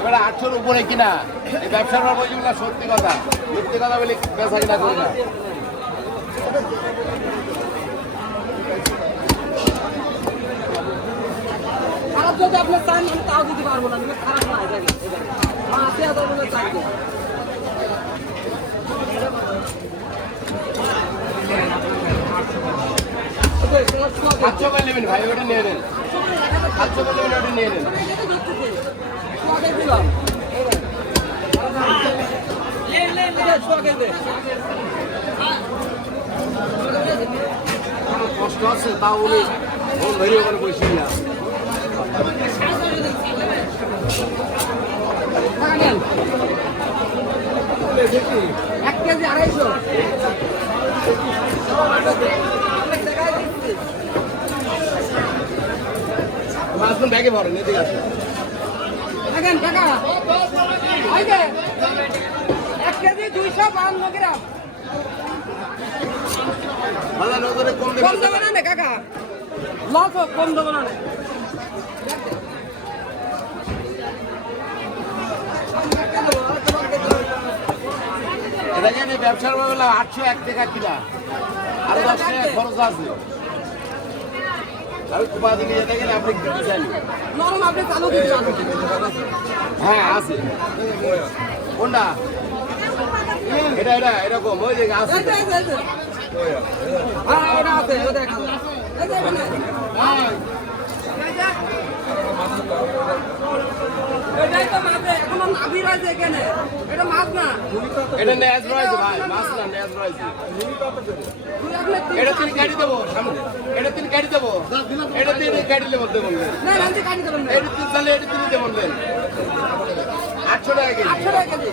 এবারে 800-র উপরে কিনা এই ব্যবসার ভাব ওইগুলো সত্যি কথা, মিথ্যে কথা বলে বেচা কিনা করি না। খারাপ যদি আপনি চান আমি তাও দিতে পারবো না, খারাপ না এটা 80,000 বলে চাইবে। সাতশো করে নেবেন ভাই, ওটা নিয়ে নেন। 700 করে নেবেন, ওটা নিয়ে নেন। কষ্ট আছে তাও উনি ধরে ওখানে বসে না। 1 কেজি 250। মাছগুলো ব্যাগে ভরেন, এদিকে আসুন। দেখেন কাকা, ওই যে 1 কেজি 252 গ্রাম। ভালো নজরে কম কম দেবো না রে কাকা, লস হোক, কম দেবো না রে। দেখেন এই ব্যবসার বেলা 801 টাকা কিনা, আরো 10 টাকা খরচ আছে। আর কুপা দিকে দেখেন আপনি কি চাইছেন? নরম আপনি চালু দিতে পারবেন। হ্যাঁ আছে। কোনটা? এটা এটা এরকম ওই যে আছে। এই যে, এই যে, এই যে। হ্যাঁ, ওটা আছে, ওটা দেখান। এই যে এখানে। এটাই তো মাছ, এখনো নাভি রয়েছে এখানে। এটা মাছ না। এটা নেজ রয়েছে ভাই, মাছ না নেজ রয়েছে। তুই আপনি এটা তিনি গাড়ি দেবো সামনে, এটা তিনি গাড়ি দেবো, এটা তিনি গাড়ি দেবো দেবেন। না, রান্তি কাটি দেবেন না। এটা তিনি তাহলে এটা তিনি দেবেন 800 টাকা কেজি। 800 টাকা কেজি।